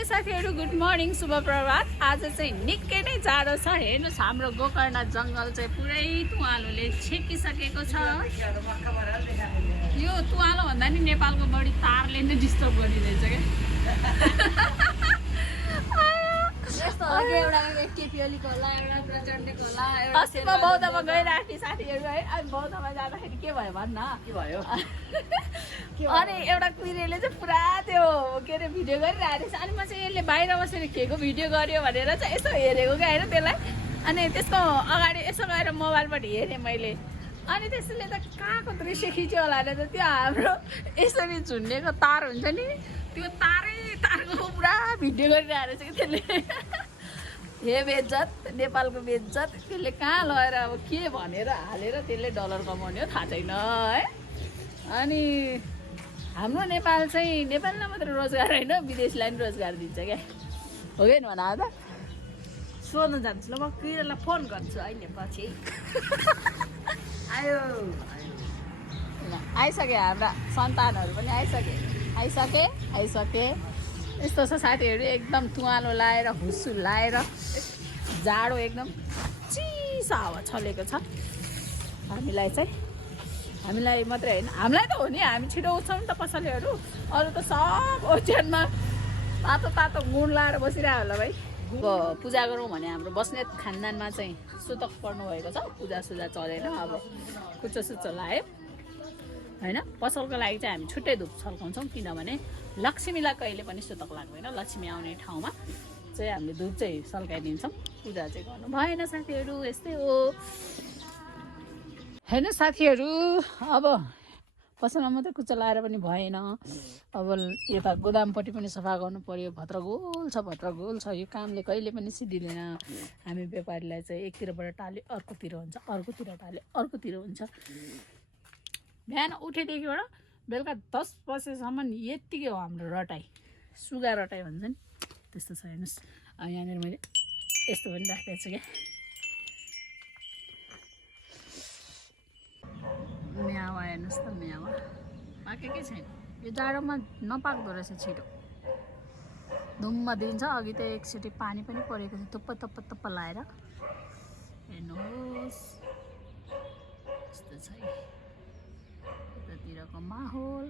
Hello साथीहरु, good morning, शुभ प्रभात। आज चाहिँ निकै नै जाडो छ। हेर्नुस्, हाम्रो गोकर्ण जङ्गल चाहिँ पुरै तुवालोले छेकिसकेको छ। यो तुवालो भन्दा नि नेपालको बढी तारले नै डिस्टर्ब गरिरहेछ के। अस्ति म बौद्धमा गइरहेको थिएँ साथीहरु है। अनि बौद्धमा जाँदाखेरि के भयो भन्न? के भयो? अनि एउटा कुहिरेले चाहिँ पुरा त्यो के अरे भिडियो गरिरहेको रहेछ। अनि म चाहिँ यसले बाहिर बसेर खेको भिडियो गर्यो भनेर चाहिँ यसो हेरेको क्या होइन त्यसलाई। अनि त्यसको अगाडि यसो गएर मोबाइलबाट हेरेँ मैले। अनि त्यसले त कहाँको दृश्य खिच्यो होला अरे त, त्यो हाम्रो यसरी झुन्डेको तार हुन्छ नि, त्यो तारको पुरा भिडियो गरिरहेको रहेछ कि त्यसले। हे बेइज्जत, नेपालको बेइज्जत। त्यसले कहाँ लगेर अब के भनेर हालेर त्यसले डलर कमाउने हो थाहा छैन है। अनि हाम्रो नेपाल चाहिँ नेपाललाई मात्र रोजगार होइन, विदेशीलाई पनि रोजगार दिन्छ क्या, हो कि भन त। सोध्नु जान्छु ल, म किरालाई फोन गर्छु अहिले पछि। आयो आइसके हाम्रा सन्तानहरू पनि आइसके। यस्तो छ साथीहरू, एकदम तुवालो लाएर हुस्सु लाएर जाडो एकदम चिसो हावा छलेको छ। हामीलाई मात्रै होइन, हामीलाई त हो नि, हामी छिटो उठ्छौँ नि त पसलेहरू। अरू त सब ओछ्यानमा तातो गुण लाएर बसिरह्यो होला भाइ। पूजा गरौँ भने हाम्रो बस्नेत खानदानमा चाहिँ सुतक पर्नु भएको छ। पूजासुजा चलेन, अब कुच्चो लायो होइन। पसलको लागि चाहिँ हामी छुट्टै धुप सल्काउँछौँ, किनभने लक्ष्मीलाई कहिले पनि सुतक लाग्दैन। लक्ष्मी आउने ठाउँमा चाहिँ हामीले धुप चाहिँ सल्काइदिन्छौँ, पूजा चाहिँ गर्नु भएन साथीहरू। यस्तै हो होइन साथीहरू। अब पसलमा मात्रै कुच्चो लाएर पनि भएन, अब यता गोदामपट्टि पनि सफा गर्नु पर्यो। भद्रगोल छ यो कामले कहिले पनि सिद्धिँदैन। हामी व्यापारीलाई चाहिँ एकतिरबाट टाल्यो अर्कोतिर हुन्छ, अर्कोतिर टाल्यो अर्कोतिर हुन्छ। बिहान उठेदेखिबाट बेलुका 10 बजेसम्म यत्तिकै हो हाम्रो रटाइ, सुगा रटाइ भन्छ नि त्यस्तो छ। हेर्नुहोस्, यहाँनिर मैले यस्तो पनि राखिदिएको छु क्या, म्यावा। हेर्नुहोस् त म्यावा पाकेकै छैन। यो जाडोमा नपाक्दो रहेछ छिटो, धुम्म दिन्छ। अघि त एकचोटि पानी पनि परेको थियो, तप्प लाएर। हेर्नुहोस् यस्तो छ यतातिरको माहौल।